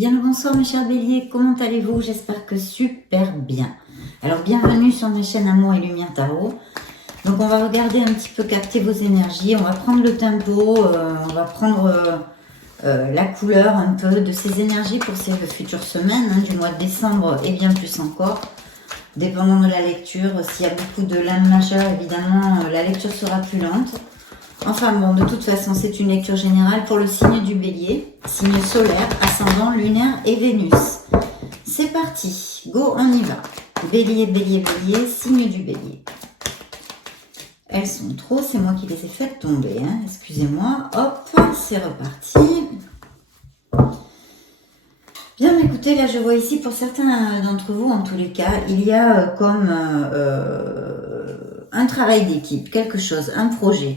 Bien le bonsoir mes chers béliers, comment allez-vous? J'espère que super bien. Alors bienvenue sur ma chaîne Amour et Lumière Tarot. Donc on va regarder un petit peu capter vos énergies, on va prendre le tempo, on va prendre la couleur un peu de ces énergies pour ces futures semaines, du mois de décembre et bien plus encore. Dépendant de la lecture, s'il y a beaucoup de lames majeures, évidemment la lecture sera plus lente. Enfin bon, de toute façon, c'est une lecture générale pour le signe du bélier, signe solaire, ascendant, lunaire et Vénus. C'est parti, go, on y va. Bélier, bélier, bélier, signe du bélier. Elles sont trop, c'est moi qui les ai faites tomber, excusez-moi. Hop, c'est reparti. Bien, écoutez, là je vois ici, pour certains d'entre vous, en tous les cas, il y a comme un travail d'équipe, quelque chose, un projet.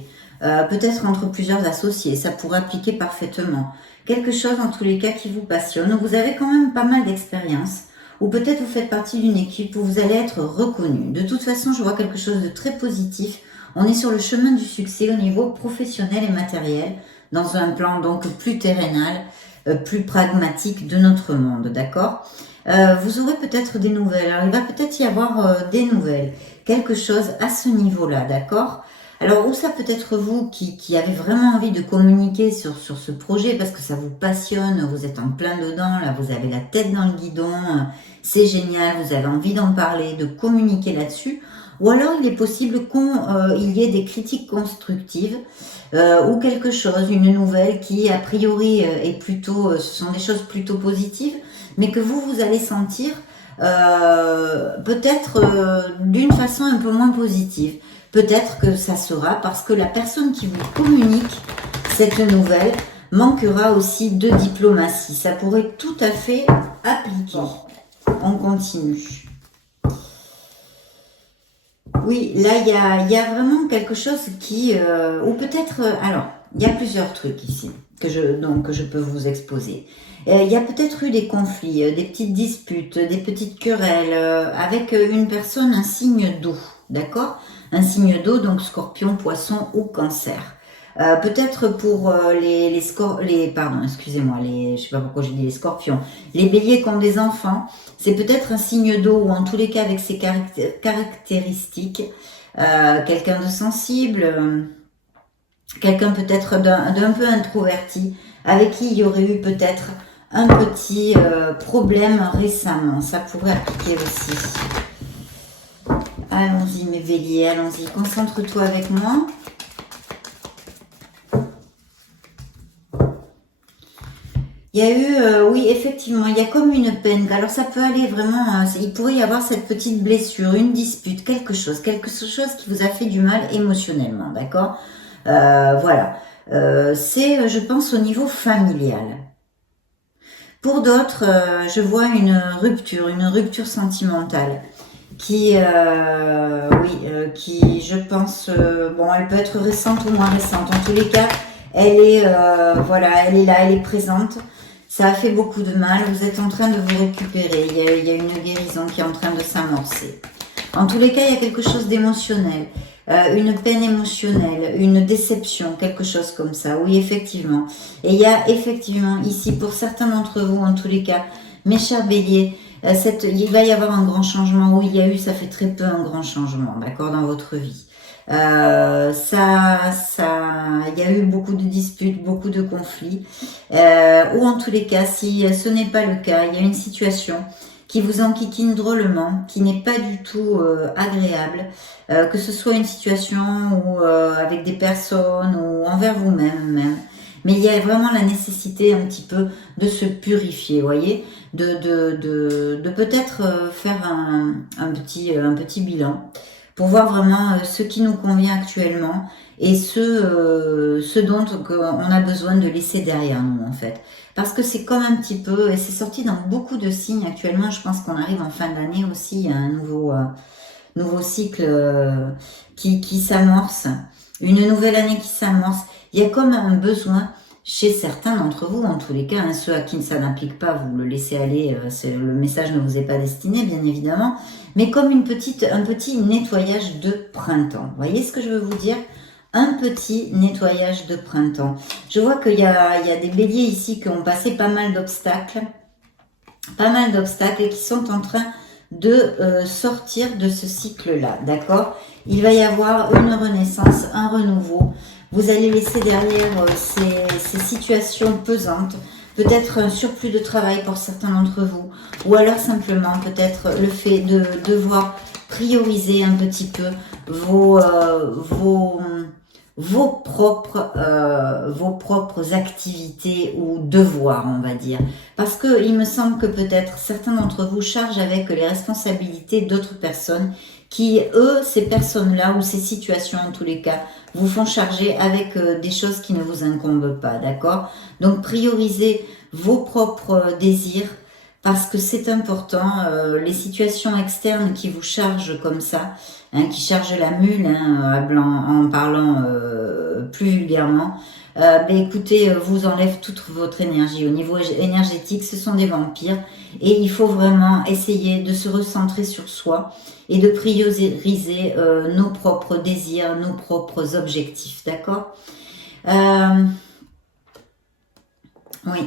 Peut-être entre plusieurs associés, ça pourrait appliquer parfaitement. Quelque chose en tous les cas qui vous passionne, où vous avez quand même pas mal d'expérience, ou peut-être vous faites partie d'une équipe où vous allez être reconnu. De toute façon, je vois quelque chose de très positif. On est sur le chemin du succès au niveau professionnel et matériel, dans un plan donc plus terrénal, plus pragmatique de notre monde, d'accord ? Vous aurez peut-être des nouvelles. Alors, il va peut-être y avoir des nouvelles, quelque chose à ce niveau-là, d'accord ? Alors, où ça peut être vous qui avez vraiment envie de communiquer sur ce projet parce que ça vous passionne, vous êtes en plein dedans, là, vous avez la tête dans le guidon, c'est génial, vous avez envie d'en parler, de communiquer là-dessus. Ou alors, il est possible qu'il y ait des critiques constructives ou quelque chose, une nouvelle qui, a priori, est plutôt, ce sont des choses plutôt positives, mais que vous allez sentir peut-être d'une façon un peu moins positive. Peut-être que ça sera parce que la personne qui vous communique cette nouvelle manquera aussi de diplomatie. Ça pourrait tout à fait appliquer. On continue. Oui, là, il y a vraiment quelque chose qui... ou peut-être... alors, il y a plusieurs trucs ici que je peux vous exposer. Il y a peut-être eu des conflits, des petites disputes, des petites querelles avec une personne, un signe d'eau, d'accord ? Un signe d'eau, donc scorpion, poisson ou cancer. Peut-être pour je sais pas pourquoi j'ai dit les scorpions, les béliers qui ont des enfants, c'est peut-être un signe d'eau ou en tous les cas avec ses caractéristiques, quelqu'un de sensible, quelqu'un peut-être d'un peu introverti, avec qui il y aurait eu peut-être un petit problème récemment, ça pourrait appliquer aussi. Allons-y mes béliers, allons-y, concentre-toi avec moi. Il y a eu, oui, effectivement, il y a comme une peine. Alors ça peut aller vraiment, il pourrait y avoir cette petite blessure, une dispute, quelque chose qui vous a fait du mal émotionnellement, d'accord ? Voilà. C'est, je pense, au niveau familial. Pour d'autres, je vois une rupture sentimentale qui, qui, je pense, bon, elle peut être récente ou moins récente. En tous les cas, elle est, voilà, elle est là, elle est présente. Ça a fait beaucoup de mal. Vous êtes en train de vous récupérer. Il y a une guérison qui est en train de s'amorcer. En tous les cas, il y a quelque chose d'émotionnel. Une peine émotionnelle, une déception, quelque chose comme ça. Oui, effectivement. Et il y a effectivement ici, pour certains d'entre vous, en tous les cas, mes chers béliers, il va y avoir un grand changement. Oui, il y a eu, ça fait très peu un grand changement, d'accord, dans votre vie. Il y a eu beaucoup de disputes, beaucoup de conflits. Ou en tous les cas, si ce n'est pas le cas, il y a une situation qui vous enquiquine drôlement, qui n'est pas du tout agréable, que ce soit une situation ou avec des personnes ou envers vous-même même. Mais il y a vraiment la nécessité un petit peu de se purifier, vous voyez, de peut-être faire un petit bilan pour voir vraiment ce qui nous convient actuellement et ce dont on a besoin de laisser derrière nous en fait. Parce que c'est comme un petit peu, et c'est sorti dans beaucoup de signes actuellement, je pense qu'on arrive en fin d'année aussi, il y a un nouveau cycle qui s'amorce, une nouvelle année qui s'amorce. Il y a comme un besoin chez certains d'entre vous, en tous les cas, ceux à qui ça n'implique pas, vous le laissez aller, le message ne vous est pas destiné, bien évidemment, mais comme un petit nettoyage de printemps. Vous voyez ce que je veux vous dire ? Un petit nettoyage de printemps. Je vois qu'il y a des béliers ici qui ont passé pas mal d'obstacles, pas mal d'obstacles qui sont en train de sortir de ce cycle-là, d'accord? Il va y avoir une renaissance, un renouveau. Vous allez laisser derrière ces situations pesantes, peut-être un surplus de travail pour certains d'entre vous, ou alors simplement peut-être le fait de devoir prioriser un petit peu vos propres activités ou devoirs, on va dire. Parce que il me semble que peut-être certains d'entre vous chargent avec les responsabilités d'autres personnes qui, eux, ces personnes-là ou ces situations en tous les cas, vous font charger avec des choses qui ne vous incombent pas, d'accord? Donc priorisez vos propres désirs parce que c'est important. Les situations externes qui vous chargent comme ça, hein, qui chargent la mule, hein, en parlant plus vulgairement, ben écoutez, vous enlève toute votre énergie. Au niveau énergétique, ce sont des vampires et il faut vraiment essayer de se recentrer sur soi et de prioriser nos propres désirs, nos propres objectifs, d'accord? Oui.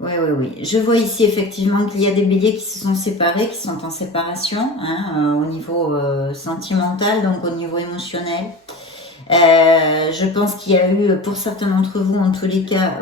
Oui. Je vois ici effectivement qu'il y a des béliers qui se sont séparés, qui sont en séparation, hein, au niveau sentimental, donc au niveau émotionnel. Je pense qu'il y a eu, pour certains d'entre vous, en tous les cas,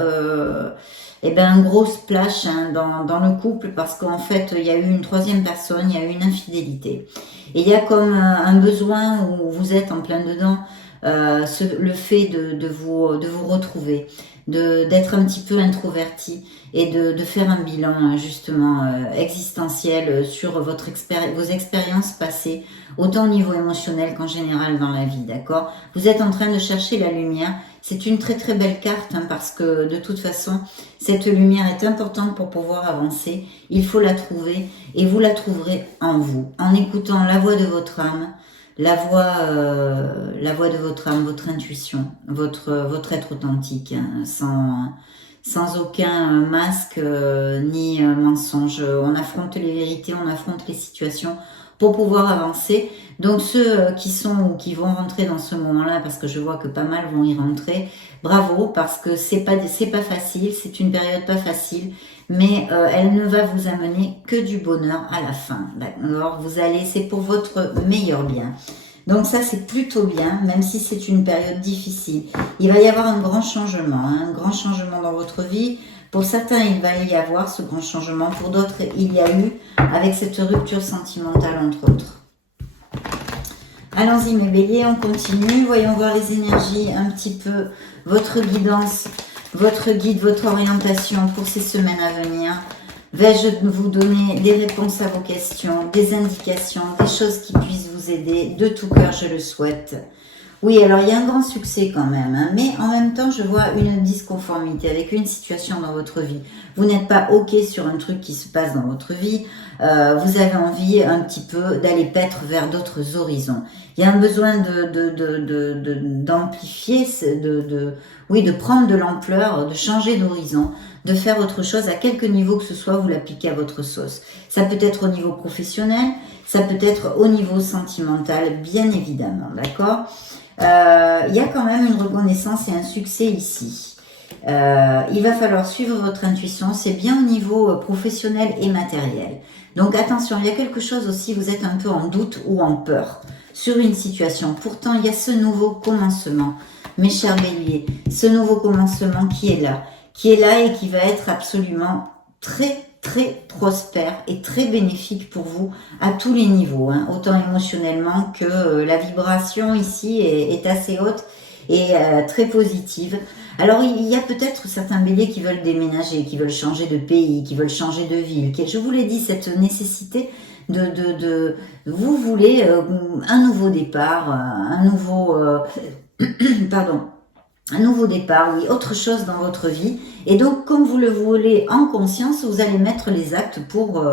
un gros splash, hein, dans le couple, parce qu'en fait, il y a eu une troisième personne, il y a eu une infidélité. Et il y a comme un besoin où vous êtes en plein dedans, le fait de vous retrouver, d'être un petit peu introverti et de faire un bilan justement existentiel sur vos expériences passées, autant au niveau émotionnel qu'en général dans la vie, d'accord? Vous êtes en train de chercher la lumière. C'est une très très belle carte, hein, parce que de toute façon, cette lumière est importante pour pouvoir avancer. Il faut la trouver et vous la trouverez en vous, en écoutant la voix de votre âme, la voix de votre âme, votre intuition, votre être authentique, hein, sans aucun masque ni mensonge. On affronte les vérités, on affronte les situations pour pouvoir avancer. Donc ceux qui sont ou qui vont rentrer dans ce moment-là, parce que je vois que pas mal vont y rentrer, bravo, parce que c'est pas facile, c'est une période pas facile, mais elle ne va vous amener que du bonheur à la fin. Alors c'est pour votre meilleur bien. Donc ça, c'est plutôt bien, même si c'est une période difficile. Il va y avoir un grand changement, hein, un grand changement dans votre vie. Pour certains, il va y avoir ce grand changement. Pour d'autres, il y a eu, avec cette rupture sentimentale, entre autres. Allons-y, mes béliers, on continue. Voyons voir les énergies, un petit peu, votre guidance, votre guide, votre orientation pour ces semaines à venir. Vais-je vous donner des réponses à vos questions, des indications, des choses qui puissent vous aider? De tout cœur, je le souhaite. Oui, alors il y a un grand succès quand même, hein, mais en même temps, je vois une disconformité avec une situation dans votre vie. Vous n'êtes pas OK sur un truc qui se passe dans votre vie. Vous avez envie un petit peu d'aller paître vers d'autres horizons. Il y a un besoin d'amplifier, de prendre de l'ampleur, de changer d'horizon, de faire autre chose à quelque niveau que ce soit, vous l'appliquez à votre sauce. Ça peut être au niveau professionnel, ça peut être au niveau sentimental, bien évidemment, d'accord? Il y a quand même une reconnaissance et un succès ici. Il va falloir suivre votre intuition, c'est bien au niveau professionnel et matériel. Donc attention, il y a quelque chose aussi, vous êtes un peu en doute ou en peur sur une situation. Pourtant, il y a ce nouveau commencement, mes chers béliers, ce nouveau commencement qui est là et qui va être absolument très très prospère et très bénéfique pour vous à tous les niveaux, hein, autant émotionnellement que la vibration ici est assez haute et très positive. Alors il y a peut-être certains béliers qui veulent déménager, qui veulent changer de pays, qui veulent changer de ville. Je vous l'ai dit, cette nécessité vous voulez un nouveau départ, un nouveau départ, oui, autre chose dans votre vie. Et donc, comme vous le voulez en conscience, vous allez mettre les actes pour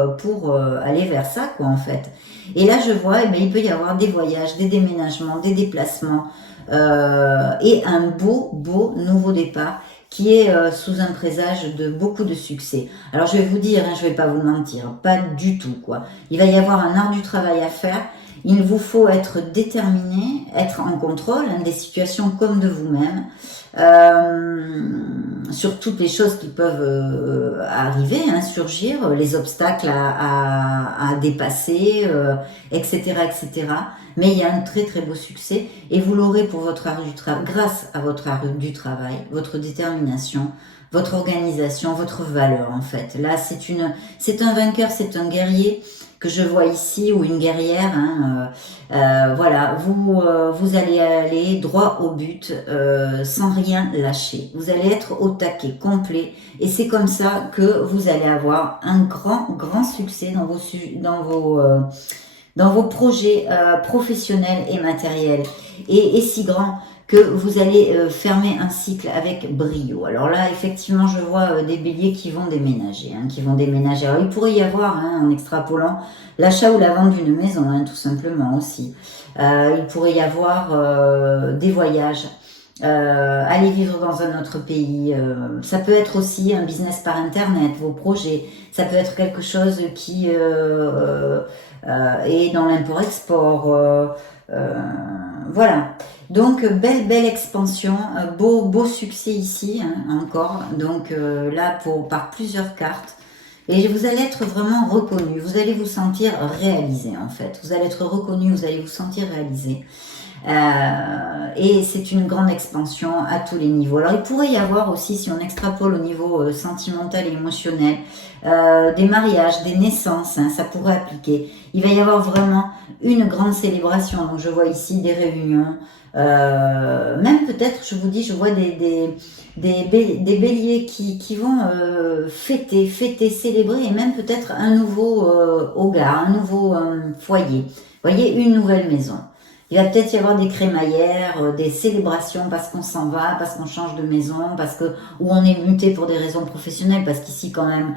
aller vers ça, quoi, en fait. Et là, je vois, il peut y avoir des voyages, des déménagements, des déplacements, et un beau nouveau départ qui est sous un présage de beaucoup de succès. Alors, je vais vous dire, hein, je vais pas vous mentir, pas du tout, quoi. Il va y avoir un art du travail à faire. Il vous faut être déterminé, être en contrôle des situations comme de vous-même, sur toutes les choses qui peuvent arriver, surgir, les obstacles à dépasser, etc., etc. Mais il y a un très très beau succès et vous l'aurez pour votre art du travail, grâce à votre art du travail, votre détermination, votre organisation, votre valeur en fait. Là, c'est un vainqueur, c'est un guerrier que je vois ici, ou une guerrière. Voilà, vous allez aller droit au but, sans rien lâcher. Vous allez être au taquet complet, et c'est comme ça que vous allez avoir un grand succès dans vos projets professionnels et matériels, et si grand que vous allez fermer un cycle avec brio. Alors là, effectivement, je vois des béliers qui vont déménager, Alors, il pourrait y avoir, en extrapolant, l'achat ou la vente d'une maison, tout simplement aussi. Il pourrait y avoir des voyages, aller vivre dans un autre pays. Ça peut être aussi un business par Internet, vos projets. Ça peut être quelque chose qui est dans l'import-export. Voilà. Donc belle expansion, beau succès ici, encore. Donc là, par plusieurs cartes. Et vous allez être vraiment reconnu, vous allez vous sentir réalisé en fait. Vous allez être reconnu, vous allez vous sentir réalisé. Et c'est une grande expansion à tous les niveaux. Alors il pourrait y avoir aussi, si on extrapole au niveau sentimental et émotionnel, des mariages, des naissances, ça pourrait appliquer. Il va y avoir vraiment une grande célébration. Donc je vois ici des réunions, même peut-être, je vous dis, je vois des béliers qui vont fêter, célébrer, et même peut-être un nouveau hogar, un nouveau foyer. Vous voyez, une nouvelle maison. Il va peut-être y avoir des crémaillères, des célébrations parce qu'on s'en va, parce qu'on change de maison, ou on est muté pour des raisons professionnelles, parce qu'ici quand même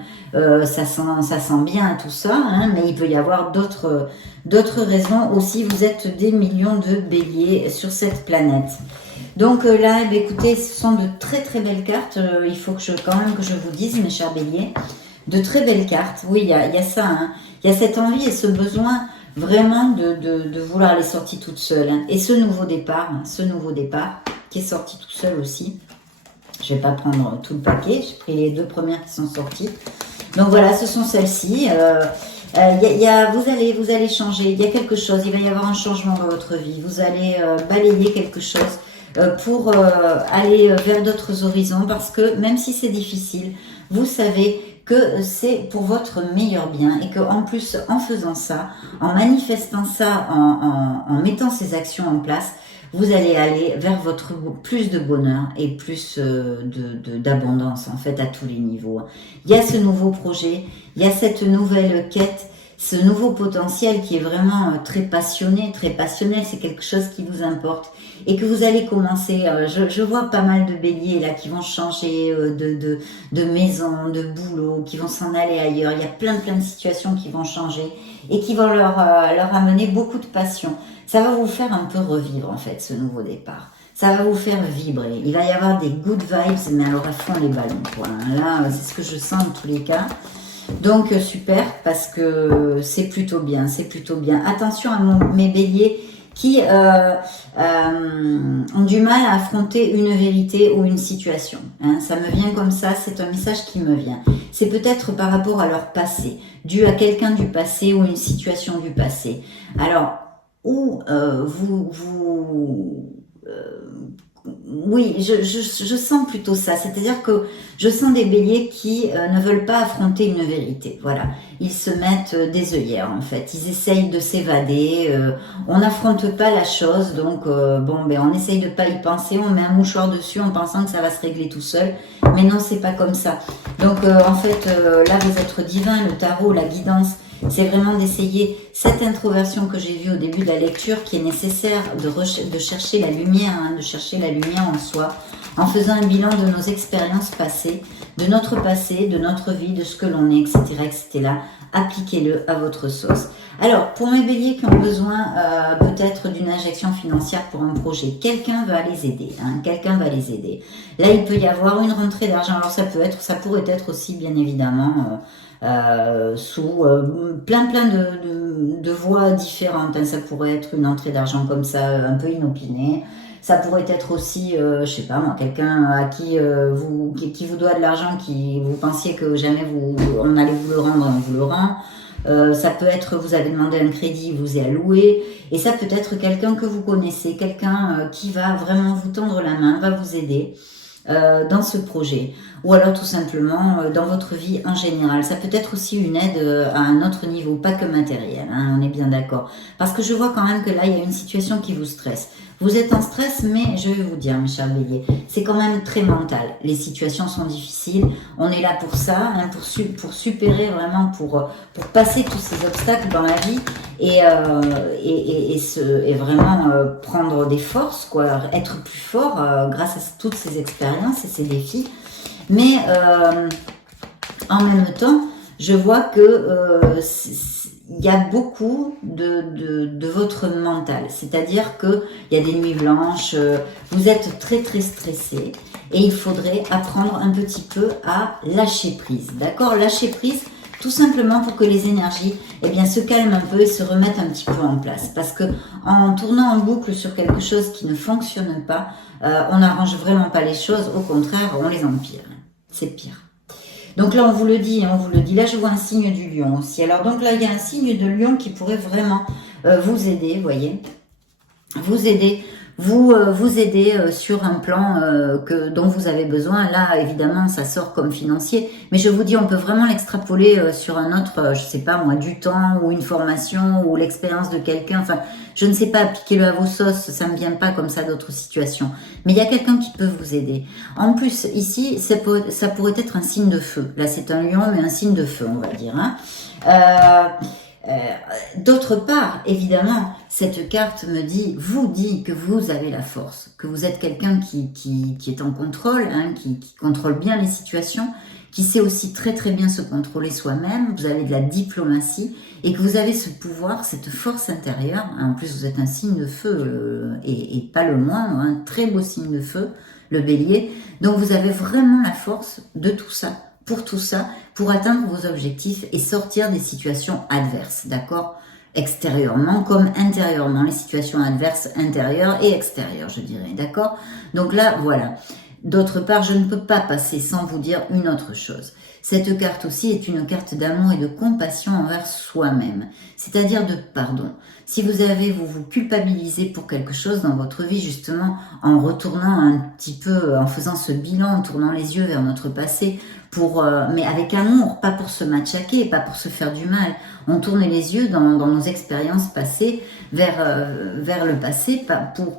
ça sent bien tout ça, mais il peut y avoir d'autres raisons aussi. Vous êtes des millions de béliers sur cette planète. Donc là, écoutez, ce sont de très très belles cartes. Il faut quand même que je vous dise, mes chers béliers, de très belles cartes. Oui, il y a ça, il y a cette envie et ce besoin vraiment de vouloir les sortir toute seule. Et ce nouveau départ qui est sorti tout seul aussi. Je vais pas prendre tout le paquet, j'ai pris les deux premières qui sont sorties. Donc voilà, ce sont celles-ci. Vous allez changer, il y a quelque chose, il va y avoir un changement dans votre vie. Vous allez balayer quelque chose pour aller vers d'autres horizons, parce que même si c'est difficile, vous savez que c'est pour votre meilleur bien, et que en plus, en faisant ça, en manifestant ça, en mettant ces actions en place, vous allez aller vers votre plus de bonheur et plus d'abondance en fait à tous les niveaux. Il y a ce nouveau projet, il y a cette nouvelle quête, ce nouveau potentiel qui est vraiment très passionné, très passionnel. C'est quelque chose qui vous importe et que vous allez commencer. Je vois pas mal de béliers là qui vont changer de maison, de boulot, qui vont s'en aller ailleurs. Il y a plein de situations qui vont changer et qui vont leur amener beaucoup de passion. Ça va vous faire un peu revivre en fait ce nouveau départ. Ça va vous faire vibrer. Il va y avoir des good vibes, mais alors à fond les ballons, quoi. Là, c'est ce que je sens en tous les cas. Donc super, parce que c'est plutôt bien, Attention à mes béliers qui ont du mal à affronter une vérité ou une situation. Ça me vient comme ça, c'est un message qui me vient. C'est peut-être par rapport à leur passé, dû à quelqu'un du passé ou une situation du passé. Alors, oui, je sens plutôt ça. C'est-à-dire que je sens des béliers qui ne veulent pas affronter une vérité. Voilà, ils se mettent des œillères en fait. Ils essayent de s'évader. On n'affronte pas la chose, donc on essaye de pas y penser. On met un mouchoir dessus en pensant que ça va se régler tout seul. Mais non, c'est pas comme ça. Donc en fait, là vous êtes divin, le tarot, la guidance. C'est vraiment d'essayer cette introversion que j'ai vue au début de la lecture, qui est nécessaire de chercher la lumière, de chercher la lumière en soi, en faisant un bilan de nos expériences passées, de notre passé, de notre vie, de ce que l'on est, etc., etc. Appliquez-le à votre sauce. Alors, pour mes béliers qui ont besoin peut-être d'une injection financière pour un projet, quelqu'un va les aider. Quelqu'un va les aider. Là, il peut y avoir une rentrée d'argent. Alors, ça pourrait être aussi, bien évidemment, sous plein de voies différentes. Hein. Ça pourrait être une entrée d'argent comme ça, un peu inopinée. Ça pourrait être aussi, je sais pas moi, quelqu'un à qui qui vous doit de l'argent, qui vous pensiez que jamais on allait vous le rendre, on vous le rend. Ça peut être, vous avez demandé un crédit, vous est alloué, et ça peut être quelqu'un que vous connaissez, quelqu'un qui va vraiment vous tendre la main, va vous aider dans ce projet, ou alors tout simplement dans votre vie en général. Ça peut être aussi une aide à un autre niveau, pas que matériel, hein, on est bien d'accord. Parce que je vois quand même que là, il y a une situation qui vous stresse. Vous êtes en stress, mais je vais vous dire, mes chers béliers, c'est quand même très mental. Les situations sont difficiles, on est là pour ça, hein, pour supérer vraiment, pour passer tous ces obstacles dans la vie et vraiment prendre des forces, quoi, être plus fort grâce à toutes ces expériences et ces défis. Mais en même temps, je vois que il y a beaucoup de votre mental, c'est-à-dire que il y a des nuits blanches, vous êtes très très stressé et il faudrait apprendre un petit peu à lâcher prise, d'accord? Lâcher prise tout simplement pour que les énergies se calment un peu et se remettent un petit peu en place, parce que en tournant en boucle sur quelque chose qui ne fonctionne pas, on n'arrange vraiment pas les choses, au contraire, on les empire, c'est pire. Donc là, on vous le dit, on vous le dit. Là, je vois un signe du lion aussi. Alors donc là, il y a un signe de lion qui pourrait vraiment vous aider, vous voyez. Vous aider, vous aider sur un plan dont vous avez besoin. Là, évidemment, ça sort comme financier. Mais je vous dis, on peut vraiment l'extrapoler sur un autre, je sais pas moi, du temps ou une formation ou l'expérience de quelqu'un. Enfin, je ne sais pas, appliquez-le à vos sauces. Ça ne me vient pas comme ça d'autres situations. Mais il y a quelqu'un qui peut vous aider. En plus, ici, ça pourrait être un signe de feu. Là, c'est un lion, mais un signe de feu, on va dire. Hein. D'autre part, évidemment, cette carte vous dit que vous avez la force, que vous êtes quelqu'un qui est en contrôle, hein, qui contrôle bien les situations, qui sait aussi très très bien se contrôler soi-même, vous avez de la diplomatie et que vous avez ce pouvoir, cette force intérieure. En plus, vous êtes un signe de feu et pas le moindre, un très beau signe de feu, le bélier. Donc vous avez vraiment la force de tout ça, pour atteindre vos objectifs et sortir des situations adverses, d'accord? Extérieurement comme intérieurement, les situations adverses intérieures et extérieures, je dirais, d'accord? Donc là, voilà. D'autre part, je ne peux pas passer sans vous dire une autre chose. Cette carte aussi est une carte d'amour et de compassion envers soi-même, c'est-à-dire de pardon. Si vous vous culpabilisez pour quelque chose dans votre vie, justement, en retournant un petit peu, en faisant ce bilan, en tournant les yeux vers notre passé, mais avec amour, pas pour se matraquer, pas pour se faire du mal. On tourne les yeux dans nos expériences passées vers le passé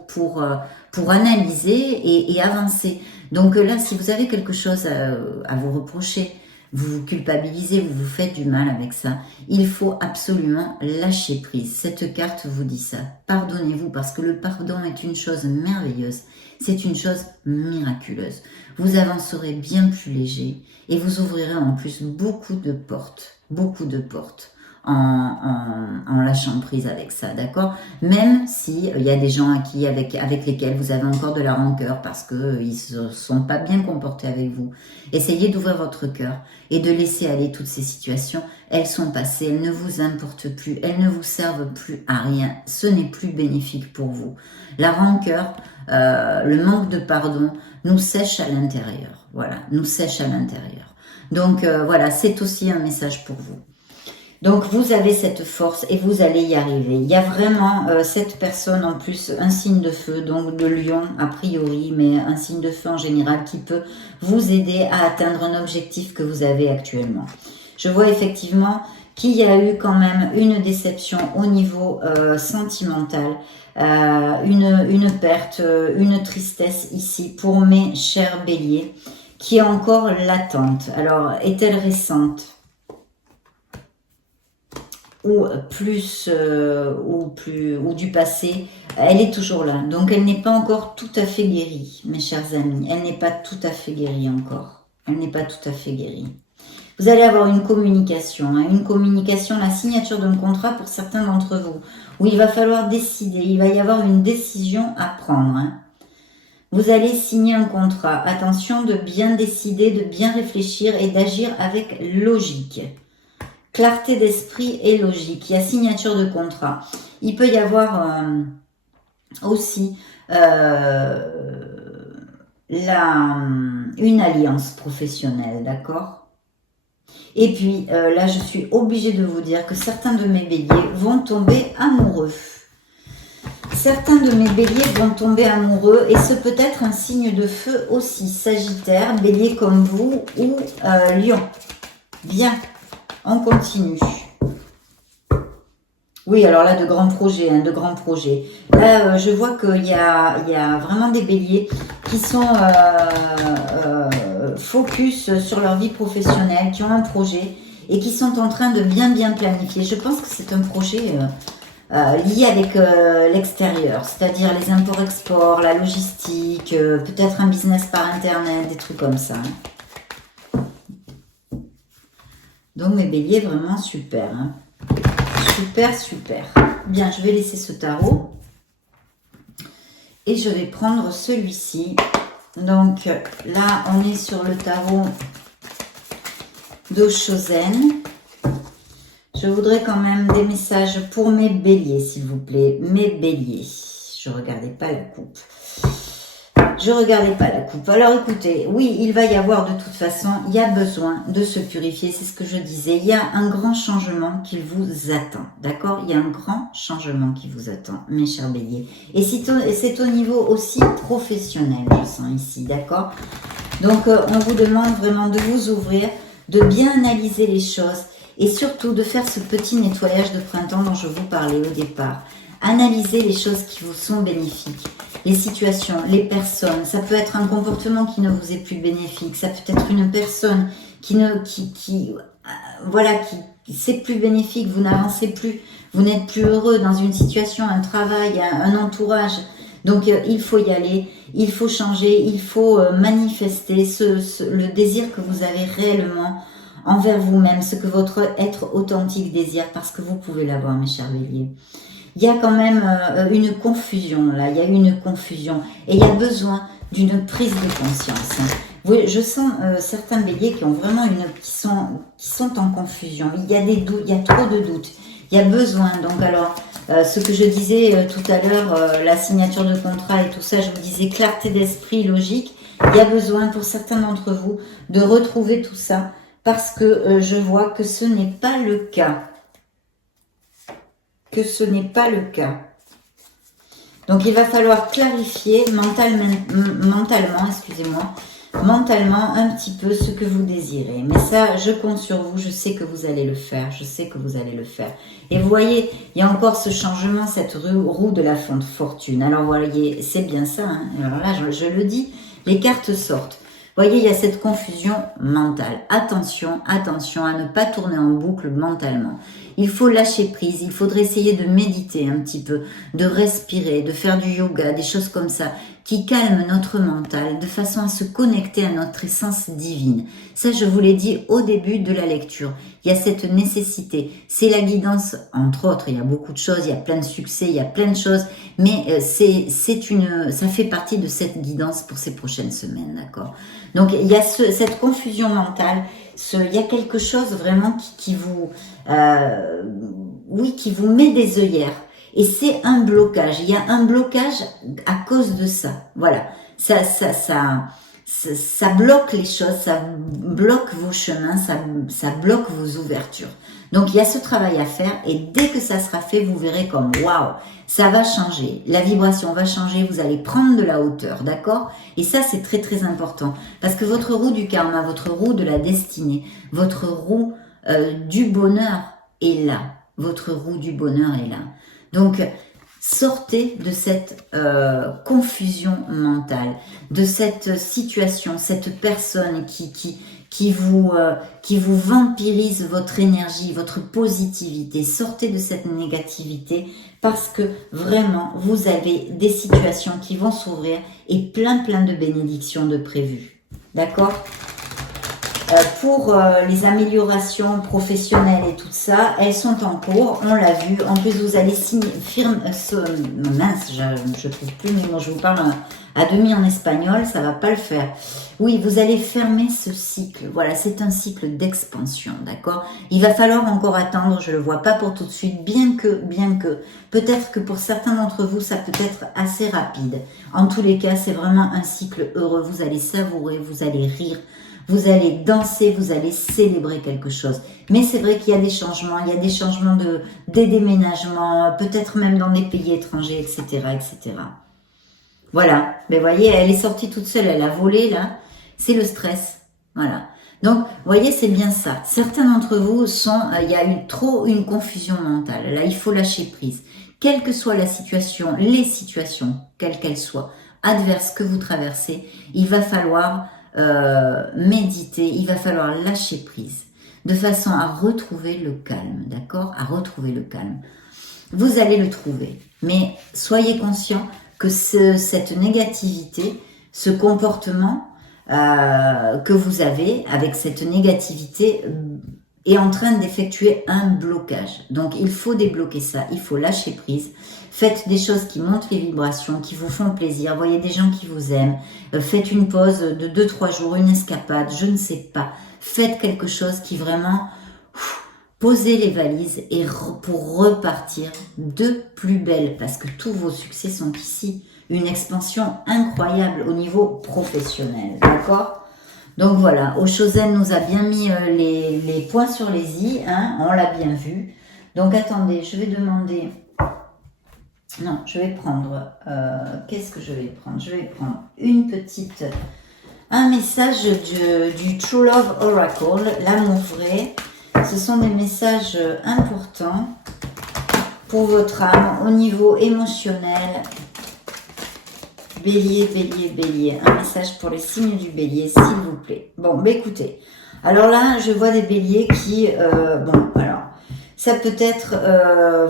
pour analyser et avancer. Donc là, si vous avez quelque chose à vous reprocher, vous vous culpabilisez, vous vous faites du mal avec ça, il faut absolument lâcher prise. Cette carte vous dit ça. Pardonnez-vous, parce que le pardon est une chose merveilleuse. C'est une chose miraculeuse. Vous avancerez bien plus léger et vous ouvrirez en plus beaucoup de portes en lâchant prise avec ça, d'accord? Même si il y a des gens avec lesquels vous avez encore de la rancœur parce que ils se sont pas bien comportés avec vous. Essayez d'ouvrir votre cœur et de laisser aller toutes ces situations. Elles sont passées, elles ne vous importent plus, elles ne vous servent plus à rien. Ce n'est plus bénéfique pour vous. La rancœur, le manque de pardon nous sèche à l'intérieur. Voilà, nous sèche à l'intérieur. Donc voilà, c'est aussi un message pour vous. Donc vous avez cette force et vous allez y arriver. Il y a vraiment cette personne en plus, un signe de feu, donc de lion a priori, mais un signe de feu en général qui peut vous aider à atteindre un objectif que vous avez actuellement. Je vois effectivement qu'il y a eu quand même une déception au niveau sentimental, une perte, une tristesse ici pour mes chers béliers qui est encore latente. Alors, est-elle récente ? Ou du passé, elle est toujours là. Donc elle n'est pas encore tout à fait guérie, mes chers amis. Elle n'est pas tout à fait guérie encore. Elle n'est pas tout à fait guérie. Vous allez avoir une communication, la signature d'un contrat pour certains d'entre vous, où il va falloir décider, il va y avoir une décision à prendre. Vous allez signer un contrat. Attention de bien décider, de bien réfléchir et d'agir avec logique. clarté d'esprit et logique. Il y a signature de contrat. Il peut y avoir aussi une alliance professionnelle, d'accord? Et puis là, je suis obligée de vous dire que certains de mes béliers vont tomber amoureux. Certains de mes béliers vont tomber amoureux et ce peut être un signe de feu aussi. Sagittaire, bélier comme vous ou lion. Bien, on continue. Oui, alors là, de grands projets, hein, de grands projets. Là, je vois qu'il y a vraiment des béliers qui sont focus sur leur vie professionnelle, qui ont un projet et qui sont en train de bien planifier. Je pense que c'est un projet lié avec l'extérieur, c'est-à-dire les imports-exports, la logistique, peut-être un business par Internet, des trucs comme ça. Donc mes béliers, vraiment super. Hein. Super. Bien, je vais laisser ce tarot. Et je vais prendre celui-ci. Donc là, on est sur le tarot d'Oshozen. Je voudrais quand même des messages pour mes béliers, s'il vous plaît. Mes béliers. Je ne regardais pas la coupe. Alors écoutez, oui, il va y avoir de toute façon, il y a besoin de se purifier, c'est ce que je disais. Il y a un grand changement qui vous attend, d'accord? Il y a un grand changement qui vous attend, mes chers béliers. Et c'est au niveau aussi professionnel, je sens ici, d'accord? Donc, on vous demande vraiment de vous ouvrir, de bien analyser les choses et surtout de faire ce petit nettoyage de printemps dont je vous parlais au départ. Analysez les choses qui vous sont bénéfiques, les situations, les personnes. Ça peut être un comportement qui ne vous est plus bénéfique. Ça peut être une personne c'est plus bénéfique. Vous n'avancez plus, vous n'êtes plus heureux dans une situation, un travail, un entourage. Donc il faut y aller, il faut changer, il faut manifester le désir que vous avez réellement envers vous-même, ce que votre être authentique désire, parce que vous pouvez l'avoir, mes chers béliers. Il y a quand même une confusion là, il y a une confusion et il y a besoin d'une prise de conscience. Oui, je sens certains béliers qui ont vraiment qui sont en confusion. Il y a des doutes, il y a trop de doutes. Il y a besoin. Donc alors, ce que je disais tout à l'heure, la signature de contrat et tout ça, je vous disais clarté d'esprit, logique. Il y a besoin pour certains d'entre vous de retrouver tout ça parce que je vois que ce n'est pas le cas. Donc il va falloir clarifier mentalement, un petit peu ce que vous désirez. Mais ça, je compte sur vous, je sais que vous allez le faire, Et vous voyez, il y a encore ce changement, cette roue de la fortune. Alors vous voyez, c'est bien ça, hein. Alors là, je le dis, les cartes sortent. Vous voyez, il y a cette confusion mentale. Attention à ne pas tourner en boucle mentalement. Il faut lâcher prise, il faudrait essayer de méditer un petit peu, de respirer, de faire du yoga, des choses comme ça, qui calment notre mental de façon à se connecter à notre essence divine. Ça, je vous l'ai dit au début de la lecture. Il y a cette nécessité. C'est la guidance, entre autres. Il y a beaucoup de choses, il y a plein de succès, il y a plein de choses, mais ça fait partie de cette guidance pour ces prochaines semaines, d'accord? Donc, il y a cette confusion mentale. Il y a quelque chose vraiment qui vous met des œillères. Et c'est un blocage. Il y a un blocage à cause de ça. Voilà. Ça bloque les choses, ça bloque vos chemins, ça bloque vos ouvertures. Donc il y a ce travail à faire et dès que ça sera fait, vous verrez comme waouh, ça va changer. La vibration va changer, vous allez prendre de la hauteur, d'accord? Et ça c'est très très important parce que votre roue du karma, votre roue de la destinée, votre roue du bonheur est là. Votre roue du bonheur est là. Donc, sortez de cette confusion mentale, de cette situation, cette personne qui vous vampirise votre énergie, votre positivité. Sortez de cette négativité parce que vraiment, vous avez des situations qui vont s'ouvrir et plein de bénédictions de prévues. D'accord ? Pour les améliorations professionnelles et tout ça, elles sont en cours, on l'a vu. En plus, vous allez signer, mince, je ne trouve plus mes mots, je vous parle à demi en espagnol, ça va pas le faire. Oui, vous allez fermer ce cycle. Voilà, c'est un cycle d'expansion, d'accord? Il va falloir encore attendre, je le vois pas pour tout de suite, bien que, peut-être que pour certains d'entre vous, ça peut être assez rapide. En tous les cas, c'est vraiment un cycle heureux. Vous allez savourer, vous allez rire, vous allez danser, vous allez célébrer quelque chose. Mais c'est vrai qu'il y a des changements, des déménagements, peut-être même dans des pays étrangers, etc., etc. Voilà, mais vous voyez, elle est sortie toute seule, elle a volé là, c'est le stress, voilà. Donc, vous voyez, c'est bien ça. Certains d'entre vous il y a eu trop une confusion mentale. Là, il faut lâcher prise. Quelle que soit la situation, les situations, quelles qu'elles soient, adverses que vous traversez, il va falloir méditer, il va falloir lâcher prise, de façon à retrouver le calme, d'accord? À retrouver le calme. Vous allez le trouver, mais soyez conscient que cette négativité, ce comportement que vous avez avec cette négativité est en train d'effectuer un blocage. Donc il faut débloquer ça, il faut lâcher prise. Faites des choses qui montent les vibrations, qui vous font plaisir. Voyez des gens qui vous aiment. Faites une pause de 2-3 jours, une escapade, je ne sais pas. Faites quelque chose qui vraiment... Posez les valises et pour repartir de plus belle, parce que tous vos succès sont ici. Une expansion incroyable au niveau professionnel, d'accord? Donc voilà, Oshozen nous a bien mis les points sur les i, hein, on l'a bien vu. Donc attendez, je vais demander... Non, je vais prendre... Qu'est-ce que je vais prendre? Je vais prendre un message du True Love Oracle, l'amour vrai. Ce sont des messages importants pour votre âme au niveau émotionnel. Bélier, bélier, bélier. Un message pour les signes du bélier, s'il vous plaît. Bon, bah écoutez. Alors là, je vois des béliers qui... ça peut être...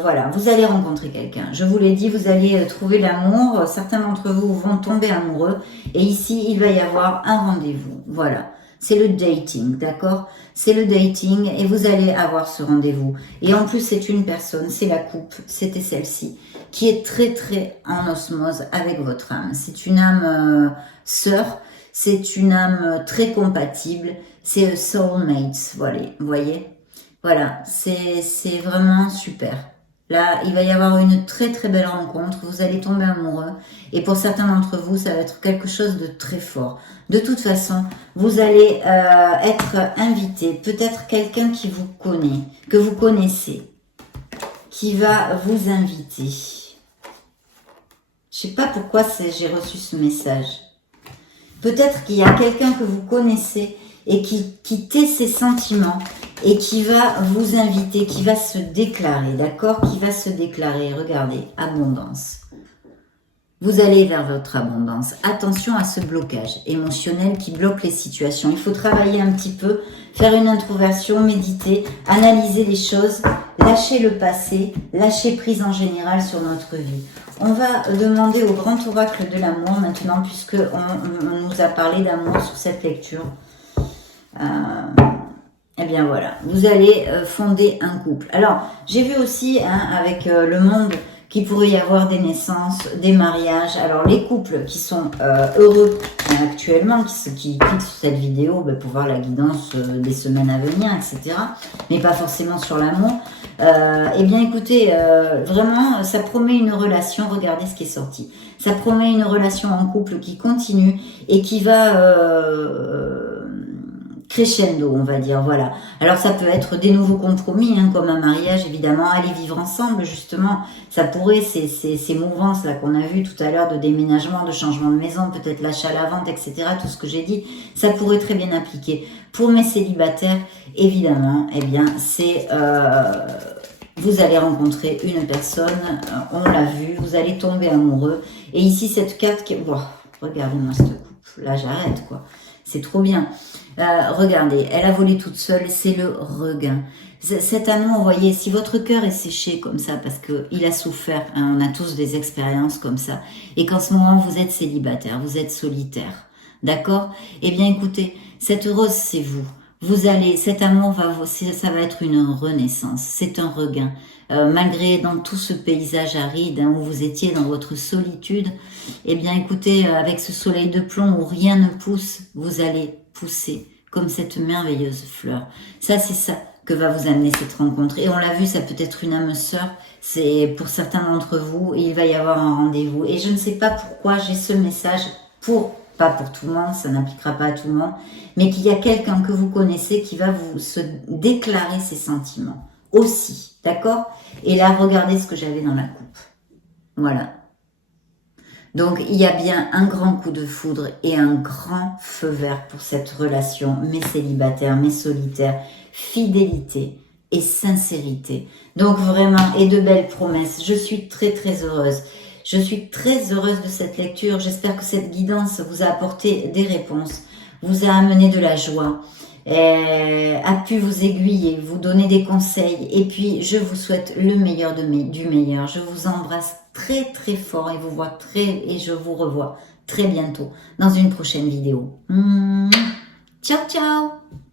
voilà, vous allez rencontrer quelqu'un. Je vous l'ai dit, vous allez trouver l'amour. Certains d'entre vous vont tomber amoureux. Et ici, il va y avoir un rendez-vous. Voilà. C'est le dating, d'accord? C'est le dating et vous allez avoir ce rendez-vous. Et en plus, c'est une personne, c'est la coupe, c'était celle-ci, qui est très très en osmose avec votre âme. C'est une âme sœur, c'est une âme très compatible, c'est soulmate, voilà, vous voyez? Voilà, c'est vraiment super. Là, il va y avoir une très très belle rencontre, vous allez tomber amoureux et pour certains d'entre vous, ça va être quelque chose de très fort. De toute façon, vous allez être invité, peut-être quelqu'un qui vous connaît, que vous connaissez, qui va vous inviter. Je sais pas pourquoi j'ai reçu ce message. Peut-être qu'il y a quelqu'un que vous connaissez et qui tait ses sentiments et qui va vous inviter, qui va se déclarer, d'accord? Qui va se déclarer, regardez, abondance. Vous allez vers votre abondance. Attention à ce blocage émotionnel qui bloque les situations. Il faut travailler un petit peu, faire une introversion, méditer, analyser les choses, lâcher le passé, lâcher prise en général sur notre vie. On va demander au grand oracle de l'amour maintenant, puisque on nous a parlé d'amour sur cette lecture. Eh bien voilà, vous allez fonder un couple. Alors, j'ai vu aussi avec le monde qu'il pourrait y avoir des naissances, des mariages. Alors, les couples qui sont heureux actuellement, qui cliquent sur cette vidéo pour voir la guidance des semaines à venir, etc. Mais pas forcément sur l'amour. Eh bien, écoutez, vraiment, ça promet une relation. Regardez ce qui est sorti. Ça promet une relation en couple qui continue et qui va... crescendo, on va dire, voilà. Alors ça peut être des nouveaux compromis, comme un mariage, évidemment, aller vivre ensemble, justement. Ça pourrait, ces mouvances là qu'on a vues tout à l'heure de déménagement, de changement de maison, peut-être l'achat à la vente, etc., tout ce que j'ai dit, ça pourrait très bien appliquer. Pour mes célibataires, évidemment, eh bien, c'est... vous allez rencontrer une personne, on l'a vu, vous allez tomber amoureux. Et ici, cette carte qui... Wow, regardez-moi cette coupe. Là, j'arrête, quoi. C'est trop bien. Regardez, elle a volé toute seule, c'est le regain. Cet amour, vous voyez, si votre cœur est séché comme ça, parce qu'il a souffert, on a tous des expériences comme ça, et qu'en ce moment vous êtes célibataire, vous êtes solitaire, d'accord? Eh bien écoutez, cette rose c'est vous. Vous allez, cet amour ça va être une renaissance, c'est un regain. Malgré dans tout ce paysage aride hein, où vous étiez dans votre solitude, eh bien écoutez, avec ce soleil de plomb où rien ne pousse, vous allez pousser comme cette merveilleuse fleur. Ça, c'est ça que va vous amener cette rencontre. Et on l'a vu, ça peut être une âme sœur, c'est pour certains d'entre vous, et il va y avoir un rendez-vous. Et je ne sais pas pourquoi j'ai ce message pas pour tout le monde, ça n'appliquera pas à tout le monde, mais qu'il y a quelqu'un que vous connaissez qui va vous se déclarer ses sentiments aussi, d'accord? Et là, regardez ce que j'avais dans la coupe. Voilà. Donc, il y a bien un grand coup de foudre et un grand feu vert pour cette relation, mes célibataires, mes solitaires, fidélité et sincérité. Donc, vraiment, et de belles promesses. Je suis très, très heureuse. Je suis très heureuse de cette lecture. J'espère que cette guidance vous a apporté des réponses, vous a amené de la joie, a pu vous aiguiller, vous donner des conseils. Et puis, je vous souhaite le meilleur du meilleur. Je vous embrasse très très fort et je vous revois très bientôt dans une prochaine vidéo. Ciao, ciao!